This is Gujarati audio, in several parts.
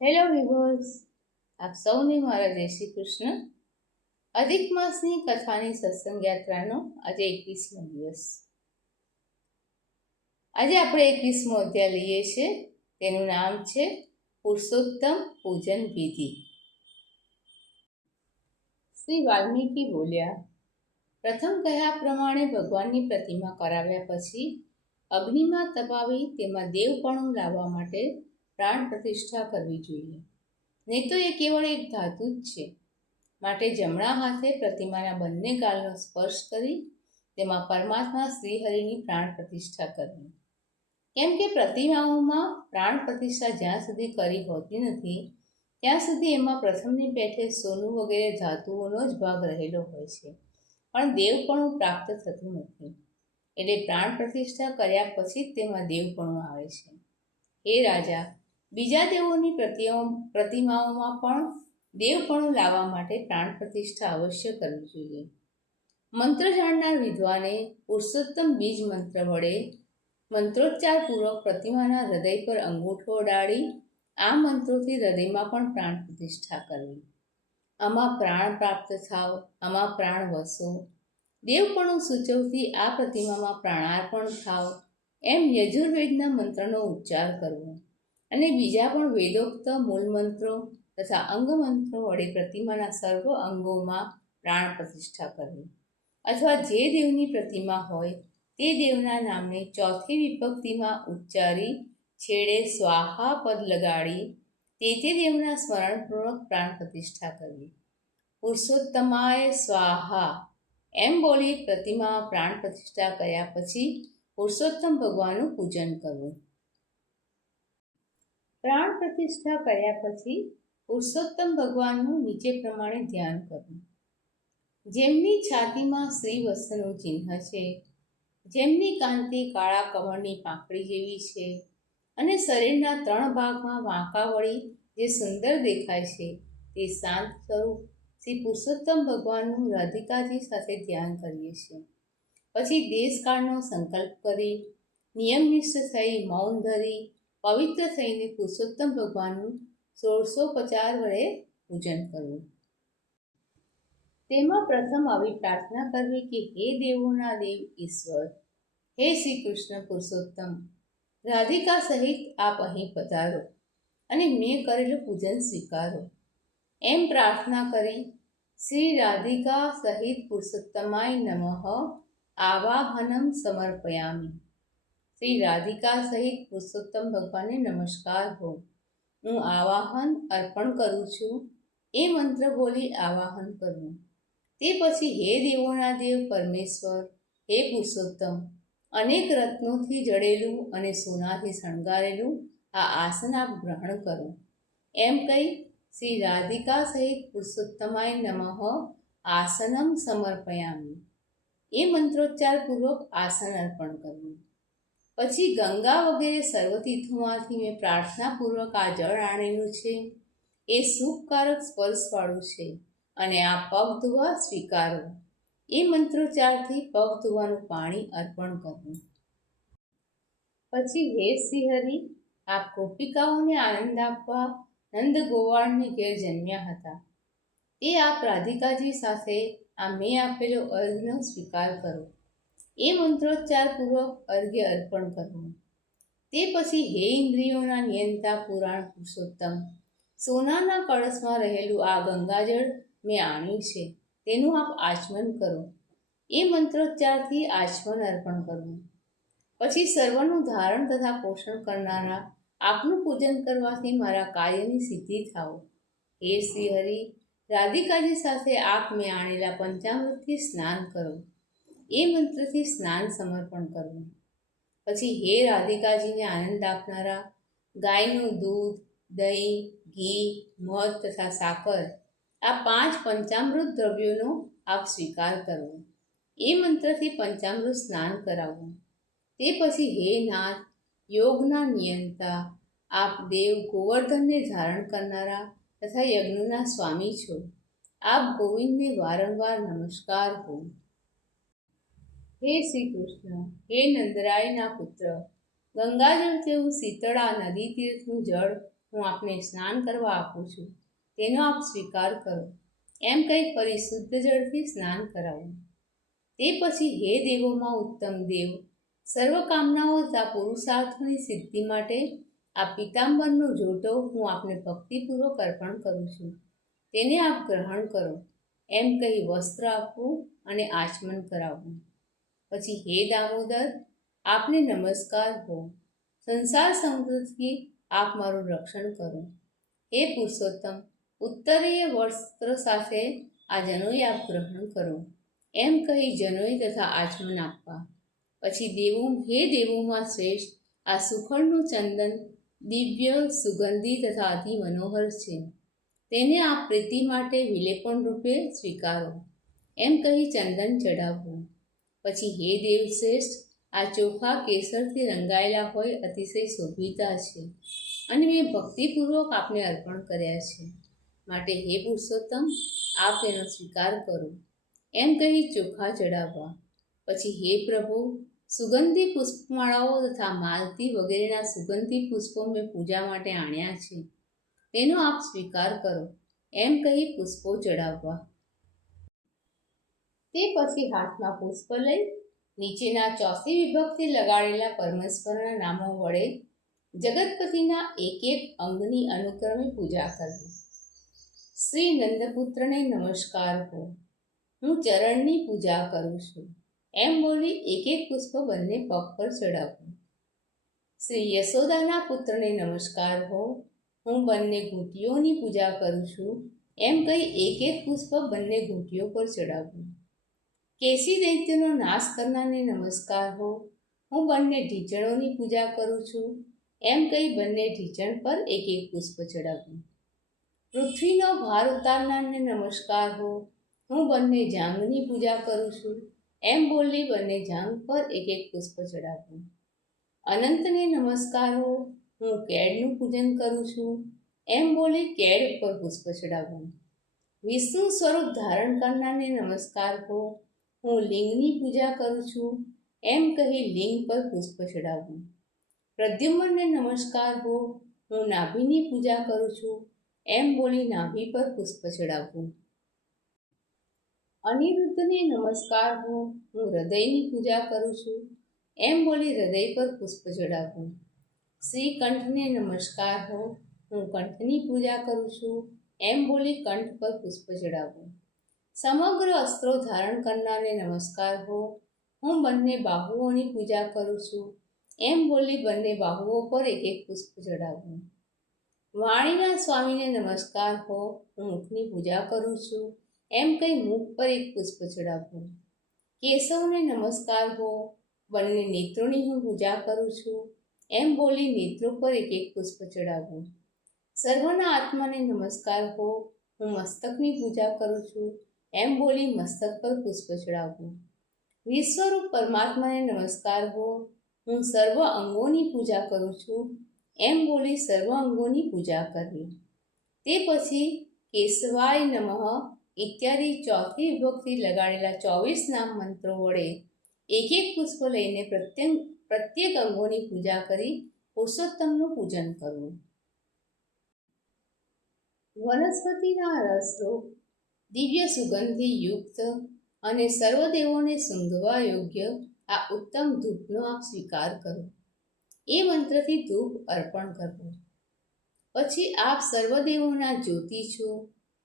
હેલો વિવર્સ, આપ સૌને મારા જય શ્રી કૃષ્ણ. અધિક માસની કથાની સત્સંગ યાત્રાનો આજે 21મો દિવસ. આજે આપણે 21મો અધ્યાય લઈએ છીએ. તેનું નામ છે પુરુષોત્તમ પૂજન વિધિ. શ્રી વાલ્મીકી બોલ્યા, પ્રથમ કહ્યા પ્રમાણે ભગવાનની પ્રતિમા કરાવ્યા પછી અગ્નિમાં તપાવી તેમાં દેવપણું લાવવા માટે પ્રાણ પ્રતિષ્ઠા કરવી જોઈએ. નહીં તો એ કેવળ એક ધાતુ જ છે. માટે જમણા હાથે પ્રતિમાના બંને ગાલનો સ્પર્શ કરી તેમાં પરમાત્મા શ્રીહરિની પ્રાણ પ્રતિષ્ઠા કરવી. કેમ કે પ્રતિમાઓમાં પ્રાણ પ્રતિષ્ઠા જ્યાં સુધી કરી હોતી નથી ત્યાં સુધી એમાં પ્રથમની પેઠે સોનું વગેરે ધાતુઓનો જ ભાગ રહેલો હોય છે, પણ દેવપણું પ્રાપ્ત થતું નથી. એટલે પ્રાણ પ્રતિષ્ઠા કર્યા પછી જ તેમાં દેવપણું આવે છે. હે રાજા, બીજા દેવોની પ્રતિમાઓમાં પણ દેવપણું લાવવા માટે પ્રાણ પ્રતિષ્ઠા અવશ્ય કરવી જોઈએ. મંત્ર જાણનાર વિદ્વાને પુરુષોત્તમ બીજ મંત્ર વડે મંત્રોચ્ચારપૂર્વક પ્રતિમાના હૃદય પર અંગૂઠો અડાડી આ મંત્રોથી હૃદયમાં પણ પ્રાણ પ્રતિષ્ઠા કરવી. આમાં પ્રાણ પ્રાપ્ત થાવ, આમાં પ્રાણ વસો, દેવપણું સૂચવતી આ પ્રતિમામાં પ્રાણાર્પણ થાવ, એમ યજુર્વેદના મંત્રનો ઉચ્ચાર કરવો અને બીજા પણ વેદોક્ત મૂળ મંત્રો તથા અંગમંત્રો વડે પ્રતિમાના સર્વ અંગોમાં પ્રાણ પ્રતિષ્ઠા કરવી. અથવા જે દેવની પ્રતિમા હોય તે દેવના નામને ચોથી વિભક્તિમાં ઉચ્ચારી છેડે સ્વાહા પદ લગાડી તે દેવના સ્મરણપૂર્વક પ્રાણ પ્રતિષ્ઠા કરવી. પુરુષોત્તમાય સ્વાહા એમ બોલી પ્રતિમામાં પ્રાણ પ્રતિષ્ઠા કર્યા પછી પુરુષોત્તમ ભગવાનનું પૂજન કરવું. પ્રાણ પ્રતિષ્ઠા કર્યા પછી પુરુષોત્તમ ભગવાનનું નીચે પ્રમાણે ધ્યાન કરવું. જેમની છાતીમાં શ્રી વત્સનું ચિહ્ન છે, જેમની કાંતિ કાળા કમળની પાંખડી જેવી છે અને શરીરના 3 ભાગમાં વાંકા વળી જે સુંદર દેખાય છે, તે શાંત સ્વરૂપ શ્રી પુરુષોત્તમ ભગવાનનું રાધિકાજી સાથે ધ્યાન કરીએ છીએ. પછી દેશકાળનો સંકલ્પ કરી નિયમનિષ્ઠ થઈ મૌન ધરી પવિત્ર થઈને પુરુષોત્તમ ભગવાનનું 1650 વડે પૂજન કરવું. તેમાં પ્રથમ આવી પ્રાર્થના કરવી કે હે દેવોના દેવ ઈશ્વર, હે શ્રી કૃષ્ણ પુરુષોત્તમ, રાધિકા સહિત આપ અહીં પધારો અને મેં કરેલું પૂજન સ્વીકારો. એમ પ્રાર્થના કરી શ્રી રાધિકા સહિત પુરુષોત્તમાય નમઃ આવાહનમ સમર્પયામિ. શ્રી રાધિકા સહિત પુરુષોત્તમ ભગવાનને નમસ્કાર હો, હું આવાહન અર્પણ કરું છું. એ મંત્ર બોલી આવાહન કરવું. તે પછી હે દેવોના દેવ પરમેશ્વર, હે પુરુષોત્તમ, અનેક રત્નોથી જડેલું અને સોનાથી શણગારેલું આ આસન આપ ગ્રહણ કરો. એમ કહી શ્રી રાધિકા સહિત પુરુષોત્તમાય નમઃ આસનમ સમર્પયામિ. એ મંત્રોચ્ચારપૂર્વક આસન અર્પણ કરવું. પછી ગંગા વગેરે સર્વતીર્થોમાંથી મેં પ્રાર્થનાપૂર્વક આ જળ આણેલું છે, એ સુખકારક સ્પર્શવાળું છે અને આ પગ ધોવા સ્વીકારો. એ મંત્રોચ્ચારથી પગ ધોવાનું પાણી અર્પણ કરવું. પછી હે શ્રીહરિ, આપ ગોપિકાઓને આનંદ આપવા નંદ ગોવાળને ઘેર જન્મ્યા હતા, તે આપ રાધિકાજી સાથે આ મેં આપેલો અર્ઘ્યનો સ્વીકાર કરો. એ મંત્રોચ્ચારપૂર્વક અર્ઘ્ય અર્પણ કરવું. તે પછી હે ઇન્દ્રિયોના નિયંતા પુરાણ પુરુષોત્તમ, સોનાના કળશમાં રહેલું આ ગંગાજળ મેં આણ્યું છે, તેનું આપ આચમન કરો. એ મંત્રોચ્ચારથી આચમન અર્પણ કરવું. પછી સર્વનું ધારણ તથા પોષણ કરનારા આપનું પૂજન કરવાથી મારા કાર્યની સિદ્ધિ થાઓ. હે શ્રીહરિ, રાધિકાજી સાથે આપ મેં આણેલા પંચામૃતથી સ્નાન કરો. એ મંત્રથી સ્નાન સમર્પણ કરવું. પછી હે રાધિકાજીને આનંદ આપનારા ગાયનું દૂધ, દહીં, ઘી, મધ તથા સાકર, આ 5 પંચામૃત દ્રવ્યોનો આપ સ્વીકાર કરવો. એ મંત્રથી પંચામૃત સ્નાન કરાવવું. તે પછી હે નાથ, યોગના નિયંતા, આપ દેવ ગોવર્ધનને ધારણ કરનારા તથા યજ્ઞના સ્વામી છો, આપ ગોવિંદને વારંવાર નમસ્કાર હો. હે શ્રી કૃષ્ણ, હે નંદરાયના પુત્ર, ગંગાજળ જેવું શીતળ આ નદી તીર્થનું જળ હું આપને સ્નાન કરવા આપું છું, તેનો આપ સ્વીકાર કરો. એમ કહી ફરી શુદ્ધ જળથી સ્નાન કરાવું. તે પછી હે દેવોમાં ઉત્તમ દેવ, સર્વ કામનાઓ તથા પુરુષાર્થોની સિદ્ધિ માટે આ પિતાંબરનો જોટો હું આપને ભક્તિપૂર્વક અર્પણ કરું છું, તેને આપ ગ્રહણ કરો. એમ કહી વસ્ત્ર આપવું અને આચમન કરાવવું. પછી હે દામોદર, આપને નમસ્કાર હો. સંસાર સમૃદ્ધિથી આપ મારું રક્ષણ કરો. હે પુરુષોત્તમ, ઉત્તરીય વસ્ત્ર સાથે આ જનોઈ આપ ગ્રહણ કરો. એમ કહી જનોઈ તથા આચમન આપવા. પછી હે દેવોમાં શ્રેષ્ઠ, આ સુખડનું ચંદન દિવ્ય, સુગંધી તથા અતિ મનોહર છે, તેને આપ પ્રીતિ માટે વિલેપન રૂપે સ્વીકારો. એમ કહી ચંદન ચડાવવું. પછી હે દેવશ્રેષ્ઠ, આ ચોખા કેસરથી રંગાયેલા હોય અતિશય શોભિતા છે, અને મેં ભક્તિપૂર્વક આપને અર્પણ કર્યા છે, માટે હે પુરુષોત્તમ, આપ તેનો સ્વીકાર કરો. એમ કહી ચોખા ચડાવવા. પછી હે પ્રભુ, સુગંધી પુષ્પમાળાઓ તથા માલતી વગેરેના સુગંધી પુષ્પો મેં પૂજા માટે આણ્યા છે, તેનો આપ સ્વીકાર કરો. એમ કહી પુષ્પો ચડાવવા. તે પછી હાથમાં પુષ્પ લઈ નીચેના ચોથી વિભક્તિ લગાડેલા પરમેશ્વરના નામો વડે જગતપતિના એક એક અંગની અનુક્રમે પૂજા કરવી. શ્રી નંદપુત્રને નમસ્કાર હો. હું ચરણની પૂજા કરું છું. એમ બોલી એક એક પુષ્પ બંને પગ પર ચડાવવું. શ્રી યશોદાના પુત્રને નમસ્કાર હો. હું બંને ઘૂંટીઓની પૂજા કરું છું. એમ કહી એક એક પુષ્પ બંને ઘૂંટીઓ પર ચડાવવું. કેસી દૈત્યનો નાશ કરનારને નમસ્કાર હો. હું બંને ઢીંચણોની પૂજા કરું છું. એમ કહી બંને ઢીંચણ પર એક એક પુષ્પ ચડાવવું. પૃથ્વીનો ભાર ઉતારનારને નમસ્કાર હો. હું બંને જાંગની પૂજા કરું છું. એમ બોલી બંને જાંગ પર એક એક પુષ્પ ચડાવવું. અનંતને નમસ્કાર હો. હું કેળનું પૂજન કરું છું. એમ બોલી કેળ પર પુષ્પ ચડાવવું. વિષ્ણુ સ્વરૂપ ધારણ કરનારને નમસ્કાર હો. હું લિંગની પૂજા કરું છું. એમ કહી લિંગ પર પુષ્પ ચડાવવું. પ્રદ્યુમ્નને નમસ્કાર હો. હું નાભિની પૂજા કરું છું. એમ બોલી નાભી પર પુષ્પ ચડાવવું. અનિરુદ્ધને નમસ્કાર હો. હું હૃદયની પૂજા કરું છું. એમ બોલી હૃદય પર પુષ્પ ચડાવવું. શ્રી કંઠને નમસ્કાર હો. હું કંઠની પૂજા કરું છું. એમ બોલી કંઠ પર પુષ્પ ચડાવવું. સમગ્ર અસ્ત્રો ધારણ કરનારને નમસ્કાર હો. હું બંને બાહુઓની પૂજા કરું છું. એમ બોલી બંને બાહુઓ પર એક એક પુષ્પ ચડાવવું. વાણીના સ્વામીને નમસ્કાર હો. હું મુખની પૂજા કરું છું. એમ કહી મુખ પર એક પુષ્પ ચડાવવું. કેશવને નમસ્કાર હો. બંને નેત્રોની હું પૂજા કરું છું. એમ બોલી નેત્રો પર એક એક પુષ્પ ચડાવવું. સર્વના આત્માને નમસ્કાર હો. હું મસ્તકની પૂજા કરું છું. એમ બોલી મસ્તક પર પુષ્પ ચડાવવું. વિશ્વરૂપ પરમાત્માને નમસ્કાર હો. હું સર્વ અંગોની પૂજા કરું છું. એમ બોલી સર્વ અંગોની પૂજા કરવી. તે પછી કેશવાય નમઃ ઇત્યાદિ ચોથી વિભક્તિ લગાડેલા 24 નામ મંત્રો વડે એક એક પુષ્પ લઈને પ્રત્યેક અંગોની પૂજા કરી પુરુષોત્તમનું પૂજન કરવું. વનસ્પતિના રસરૂપ દિવ્ય સુગંધી યુક્ત અને સર્વદેવોને સૂંઘવા યોગ્ય આ ઉત્તમ ધૂપનો આપ સ્વીકાર કરો. એ મંત્રથી ધૂપ અર્પણ કરવું. પછી આપ સર્વદેવોના જ્યોતિ છો,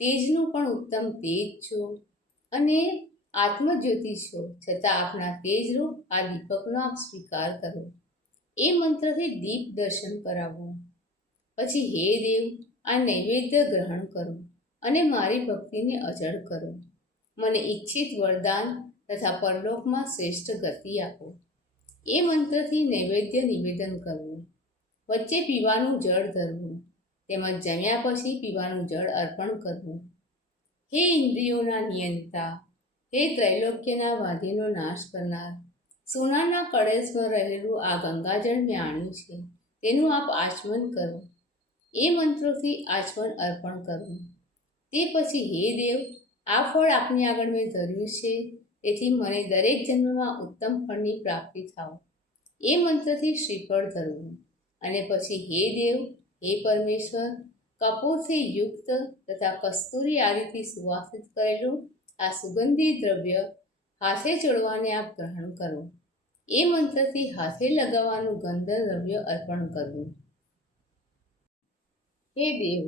તેજનું પણ ઉત્તમ તેજ છો અને આત્મજ્યોતિ છો, છતાં આપના તેજરૂપ આ દીપકનો આપ સ્વીકાર કરો. એ મંત્રથી દીપ દર્શન કરાવવું. પછી હે દેવ, આ નૈવેદ્ય ગ્રહણ કરો અને મારી ભક્તિને અચળ કરો. મને ઈચ્છિત વરદાન તથા પરલોકમાં શ્રેષ્ઠ ગતિ આપો. એ મંત્રથી નૈવેદ્ય નિવેદન કરવું. વચ્ચે પીવાનું જળ ધરવું. તેમજ જમ્યા પછી પીવાનું જળ અર્પણ કરવું. હે ઇન્દ્રિયોના નિયંતા, હે ત્રૈલોક્યના વાદ્યનો નાશ કરનાર, સોનાના કળશમાં રહેલું આ ગંગાજળ મેં આણ્યું છે, તેનું આપ આચમન કરો. એ મંત્રોથી આચમન અર્પણ કરવું. તે પછી હે દેવ, આ ફળ આપની આગળ મેં ધર્યું છે, તેથી મને દરેક જન્મમાં ઉત્તમ ફળની પ્રાપ્તિ થાવ. એ મંત્રથી શ્રીફળ ધરવું. અને પછી હે દેવ, હે પરમેશ્વર, કપૂરથી યુક્ત તથા કસ્તુરી આદિથી સુવાસિત કરેલું આ સુગંધી દ્રવ્ય હાથે ચોડવાને આપ ગ્રહણ કરો. એ મંત્રથી હાથે લગાવવાનું ગંધ દ્રવ્ય અર્પણ કરવું. હે દેવ,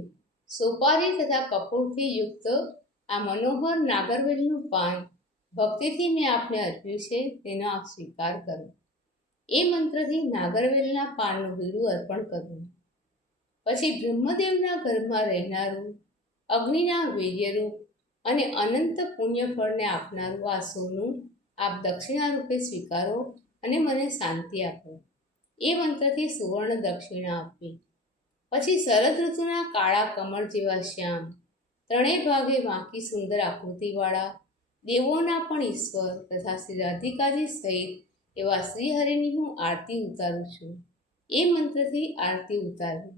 સોપારી તથા કપૂરથી યુક્ત આ મનોહર નાગરવેલનું પાન ભક્તિથી મેં આપને અર્પ્યું છે, તેનો આપ સ્વીકાર કરો. એ મંત્રથી નાગરવેલના પાનનું બીડું અર્પણ કરવું. પછી બ્રહ્મદેવના ઘરમાં રહેનારું, અગ્નિના વીર્યરૂપ અને અનંત પુણ્યફળને આપનારું આ સોનું આપ દક્ષિણા રૂપે સ્વીકારો અને મને શાંતિ આપો. એ મંત્રથી સુવર્ણ દક્ષિણા આપવી. પછી શરદ ઋતુના કાળા કમળ જેવા શ્યામ, ત્રણેય ભાગે વાંકી સુંદર આકૃતિવાળા, દેવોના પણ ઈશ્વર તથા શ્રી રાધિકાજી સહિત એવા શ્રીહરિની હું આરતી ઉતારું છું. એ મંત્રથી આરતી ઉતારવી.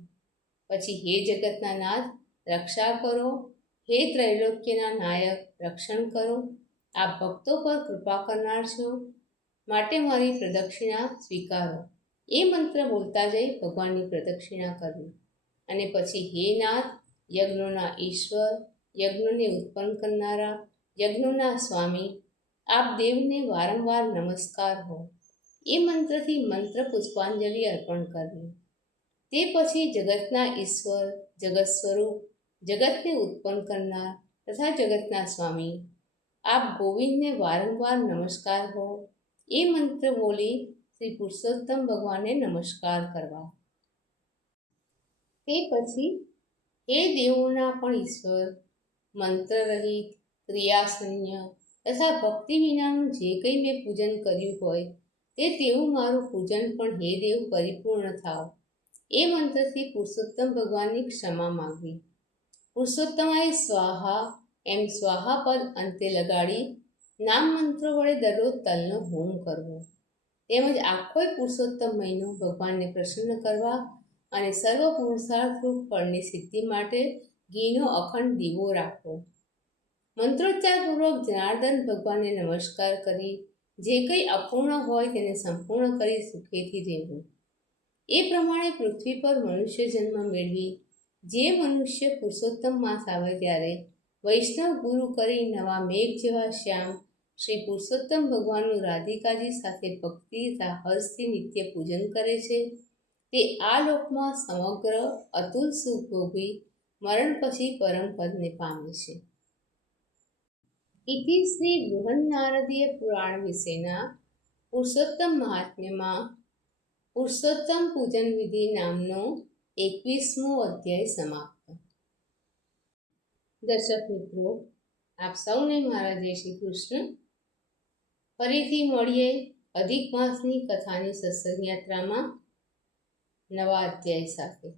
પછી હે જગતના નાથ, રક્ષા કરો. હે ત્રૈલોક્યના નાયક, રક્ષણ કરો. આપ ભક્તો પર કૃપા કરનાર છો, માટે મારી પ્રદક્ષિણા સ્વીકારો. એ મંત્ર બોલતા જઈ ભગવાનની પ્રદક્ષિણા કરવી. અને પછી હે નાથ, યજ્ઞોના ઈશ્વર, યજ્ઞોને ઉત્પન્ન કરનારા, યજ્ઞોના સ્વામી, આપ દેવને વારંવાર નમસ્કાર હો. એ મંત્રથી મંત્ર પુષ્પાંજલિ અર્પણ કરવી. તે પછી જગતના ઈશ્વર, જગત સ્વરૂપ, જગતને ઉત્પન્ન કરનાર તથા જગતના સ્વામી, આપ ગોવિંદને વારંવાર નમસ્કાર હો. એ મંત્ર બોલી શ્રી પુરુષોત્તમ ભગવાનને નમસ્કાર કરવા. તે પછી હે દેવોના પણ ઈશ્વર, મંત્રરહિત, ક્રિયાશૂન્ય તથા ભક્તિ વિનાનું જે કંઈ મેં પૂજન કર્યું હોય તે તેવું મારું પૂજન પણ હે દેવ પરિપૂર્ણ થાવ. એ મંત્રથી પુરુષોત્તમ ભગવાનની ક્ષમા માગવી. પુરુષોત્તમાય સ્વાહા એમ સ્વાહા પદ અંતે લગાડી નામ મંત્રો વડે દરરોજ તલનો હોમ કરવો. તેમજ આખોય પુરુષોત્તમ મહિનો ભગવાનને પ્રસન્ન કરવા અને સર્વ પુરુષાર્થરૂપ ફળની સિદ્ધિ માટે ઘીનો અખંડ દીવો રાખવો. મંત્રોચ્ચારપૂર્વક જનાર્દન ભગવાનને નમસ્કાર કરી જે કંઈ અપૂર્ણ હોય તેને સંપૂર્ણ કરી સુખેથી રહેવું. એ પ્રમાણે પૃથ્વી પર મનુષ્ય જન્મ મેળવી જે મનુષ્ય પુરુષોત્તમ માસ આવે ત્યારે વૈષ્ણવ ગુરુ કરી નવા મેઘ જેવા શ્યામ શ્રી પુરુષોત્તમ ભગવાનનું રાધિકાજી સાથે ભક્તિ તથા હર્ષથી નિત્ય પૂજન કરે છે, તે આ લોકમાં સમગ્ર અતુલ સુખ ભોગવી મરણ પછી પરમપદને પામે છે. ઇતિ શ્રી બૃહન્નારદીય પુરાણ વિશેના પુરુષોત્તમ મહાત્મ્યમાં પુરુષોત્તમ પૂજન વિધિ નામનો 21મો અધ્યાય સમાપ્ત. દર્શક મિત્રો, આપ સૌને મારા જય શ્રી કૃષ્ણ. ફરીથી મળીએ અધિક માસની કથાની સત્સંગ યાત્રામાં નવા અધ્યાય સાથે.